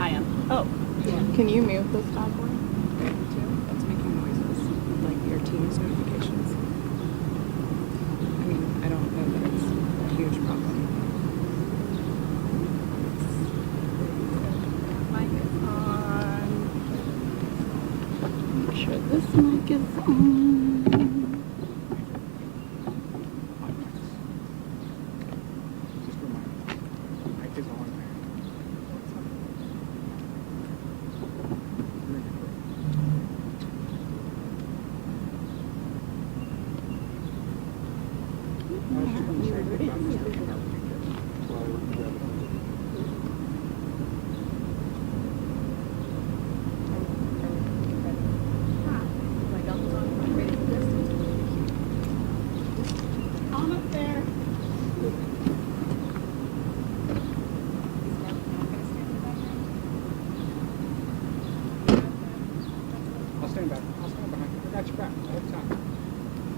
I am. Oh. Can you mute this bad boy? That's making noises, like your team's notifications. I mean, I don't know that it's a huge problem. Mic is on. Make sure this mic is on.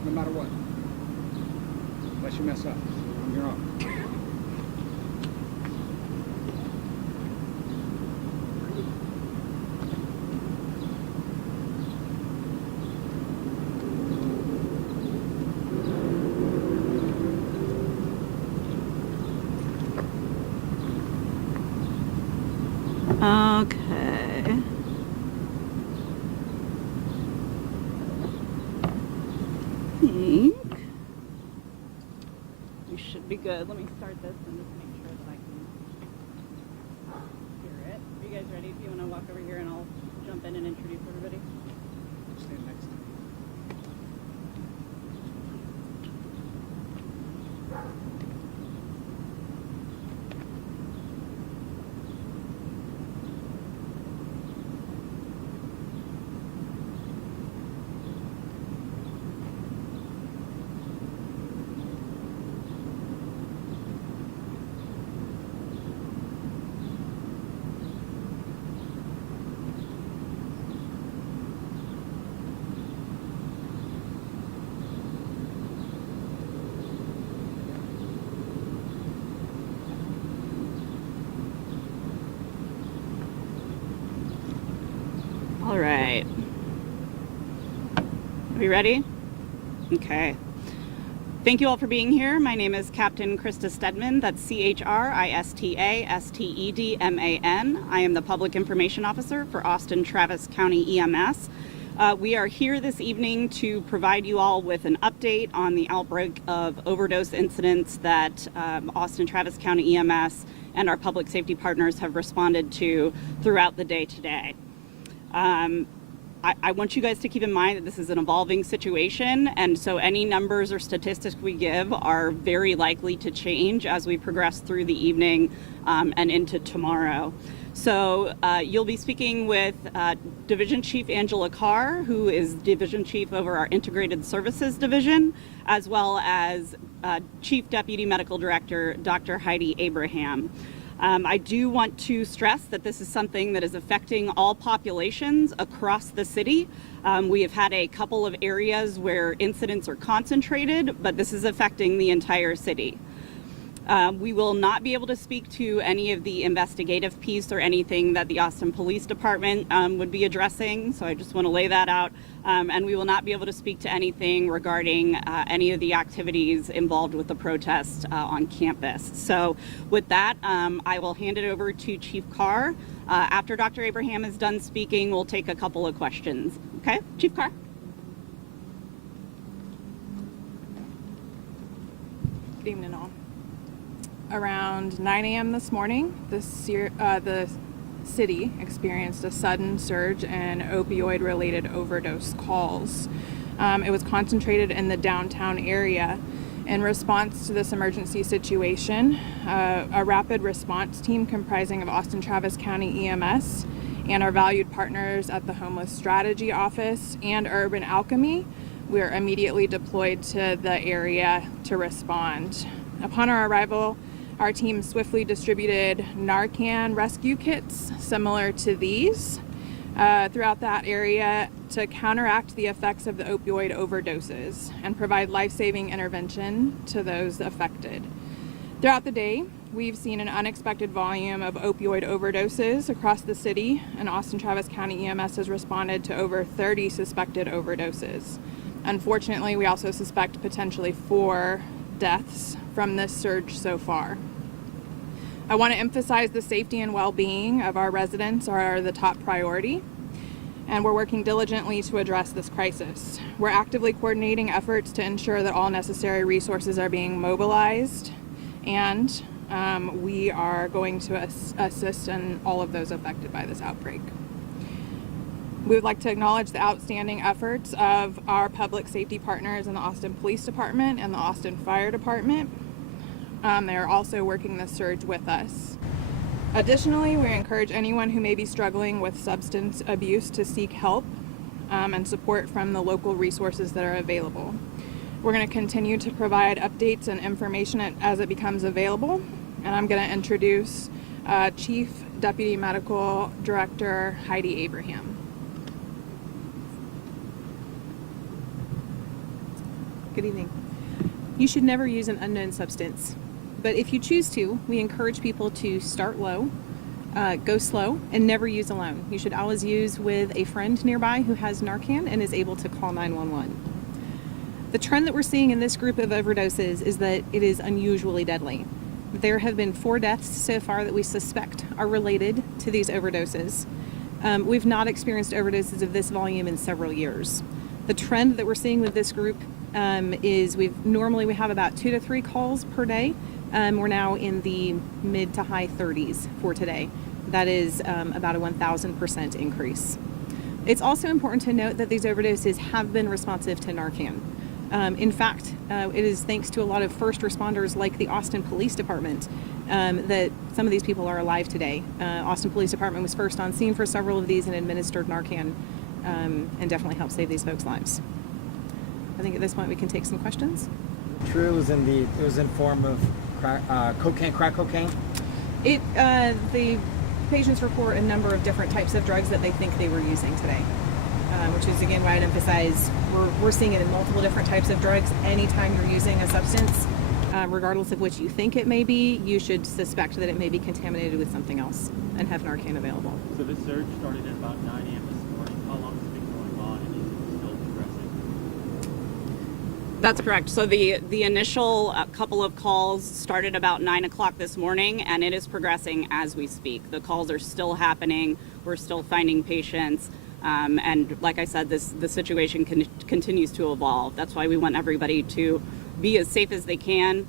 No matter what. Unless you mess up. You're on. Okay. I think we should be good. Let me start this and just make sure that I can hear it. Are you guys ready? Do you want to walk over here and I'll jump in and introduce everybody? Stand next to me. All right. Are we ready? Okay. Thank you all for being here. My name is Captain Krista Stedman. That's CHRISTA STEDMAN. I am the Public Information Officer for Austin Travis County EMS. We are here this evening to provide you all with an update on the outbreak of overdose incidents that Austin Travis County EMS and our public safety partners have responded to throughout the day today. I want you guys to keep in mind that this is an evolving situation, and so any numbers or statistics we give are very likely to change as we progress through the evening and into tomorrow. So you'll be speaking with Division Chief Angela Carr, who is Division Chief over our Integrated Services Division, as well as Chief Deputy Medical Director Dr. Heidi Abraham. I do want to stress that this is something that is affecting all populations across the city. We have had a couple of areas where incidents are concentrated, but this is affecting the entire city. We will not be able to speak to any of the investigative piece or anything that the Austin Police Department would be addressing, so I just want to lay that out. And we will not be able to speak to anything regarding any of the activities involved with the protest on campus. So with that, I will hand it over to Chief Carr. After Dr. Abraham is done speaking, we'll take a couple of questions. Okay, Chief Carr? Good evening, all. Around 9 a.m. this morning, the city experienced a sudden surge in opioid-related overdose calls. It was concentrated in the downtown area. In response to this emergency situation, a rapid response team comprising of Austin Travis County EMS and our valued partners at the Homeless Strategy Office and Urban Alchemy, we were immediately deployed to the area to respond. Upon our arrival, our team swiftly distributed Narcan rescue kits similar to these throughout that area to counteract the effects of the opioid overdoses and provide life-saving intervention to those affected. Throughout the day, we've seen an unexpected volume of opioid overdoses across the city, and Austin Travis County EMS has responded to over 30 suspected overdoses. Unfortunately, we also suspect potentially 4 deaths from this surge so far. I want to emphasize the safety and well-being of our residents are the top priority, and we're working diligently to address this crisis. We're actively coordinating efforts to ensure that all necessary resources are being mobilized, and we are going to assist in all of those affected by this outbreak. We would like to acknowledge the outstanding efforts of our public safety partners in the Austin Police Department and the Austin Fire Department. They are also working this surge with us. Additionally, we encourage anyone who may be struggling with substance abuse to seek help and support from the local resources that are available. We're going to continue to provide updates and information as it becomes available. And I'm going to introduce Chief Deputy Medical Director Heidi Abraham. Good evening. You should never use an unknown substance, but if you choose to, we encourage people to start low, go slow, and never use alone. You should always use with a friend nearby who has Narcan and is able to call 911. The trend that we're seeing in this group of overdoses is that it is unusually deadly. There have been 4 deaths so far that we suspect are related to these overdoses. We've not experienced overdoses of this volume in several years. The trend that we're seeing with this group is we have about 2 to 3 calls per day. We're now in the mid to high 30s for today. That is about a 1,000% increase. It's also important to note that these overdoses have been responsive to Narcan. In fact, it is thanks to a lot of first responders like the Austin Police Department that some of these people are alive today. Austin Police Department was first on scene for several of these and administered Narcan and definitely helped save these folks' lives. I think at this point we can take some questions. True, it was in form of crack cocaine. The patients report a number of different types of drugs that they think they were using today, which is again why I'd emphasize we're seeing it in multiple different types of drugs. Anytime you're using a substance, regardless of which you think it may be, you should suspect that it may be contaminated with something else and have Narcan available. So this surge started at about 9 a.m. this morning. How long has it been going on, and is it still progressing? That's correct. So the initial couple of calls started about 9 o'clock this morning, and it is progressing as we speak. The calls are still happening. We're still finding patients. And like I said, the situation continues to evolve. That's why we want everybody to be as safe as they can.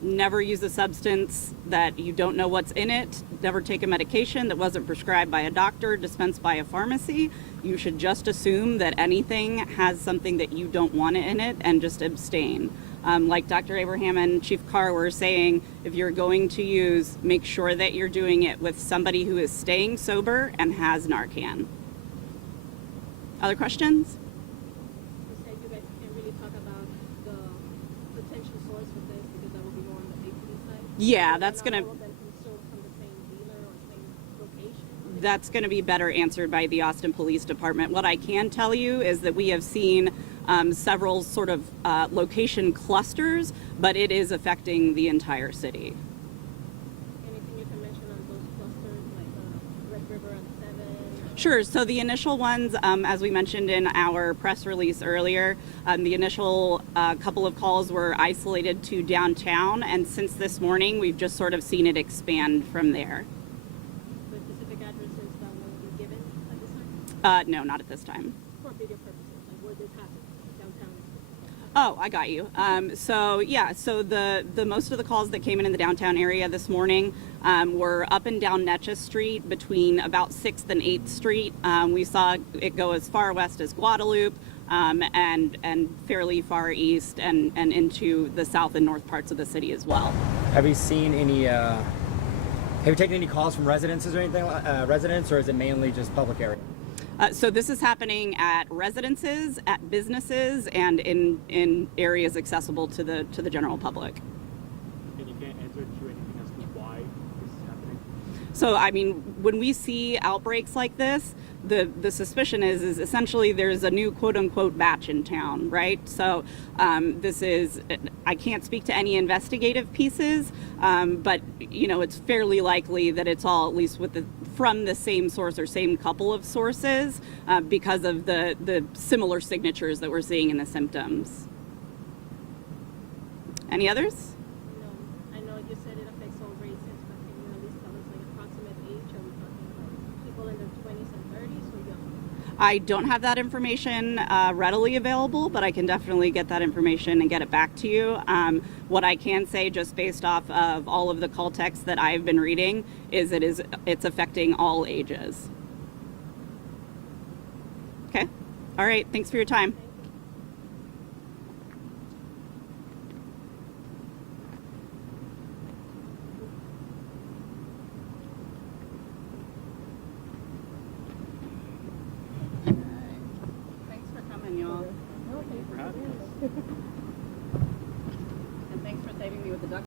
Never use a substance that you don't know what's in it. Never take a medication that wasn't prescribed by a doctor, dispensed by a pharmacy. You should just assume that anything has something that you don't want in it and just abstain. Like Dr. Abraham and Chief Carr were saying, if you're going to use, make sure that you're doing it with somebody who is staying sober and has Narcan. Other questions? You said you guys can't really talk about the potential source for this because that will be more on the safety side. Yeah, that's going to... All of them consumed from the same dealer or same location? That's going to be better answered by the Austin Police Department. What I can tell you is that we have seen several sort of location clusters, but it is affecting the entire city. Anything you can mention on those clusters, like Red River and 7? Sure. So the initial ones, as we mentioned in our press release earlier, the initial couple of calls were isolated to downtown, and since this morning, we've just sort of seen it expand from there. The specific addresses that will be given at this time? No, not at this time. For video purposes, like where this happened, downtown? Oh, I got you. So the most of the calls that came in the downtown area this morning were up and down Netchess Street between about 6th and 8th Street. We saw it go as far west as Guadalupe and fairly far east and into the south and north parts of the city as well. Have you seen any? Have you taken any calls from residences or anything? Residents, or is it mainly just public area? So this is happening at residences, at businesses, and in areas accessible to the general public. And you can't answer to anything as to why this is happening? So, I mean, when we see outbreaks like this, the suspicion is essentially there's a new quote unquote batch in town, right? So this is, I can't speak to any investigative pieces, but it's fairly likely that it's all at least from the same source or same couple of sources because of the similar signatures that we're seeing in the symptoms. Any others? No, I know you said it affects all races, but can you at least tell us like approximate age? Are we talking about people in their 20s and 30s or young? I don't have that information readily available, but I can definitely get that information and get it back to you. What I can say, just based off of all of the call texts that I've been reading, is it's affecting all ages. Okay. All right. Thanks for your time. Thanks for coming, y'all. For having us. And thanks for saving me with the duck.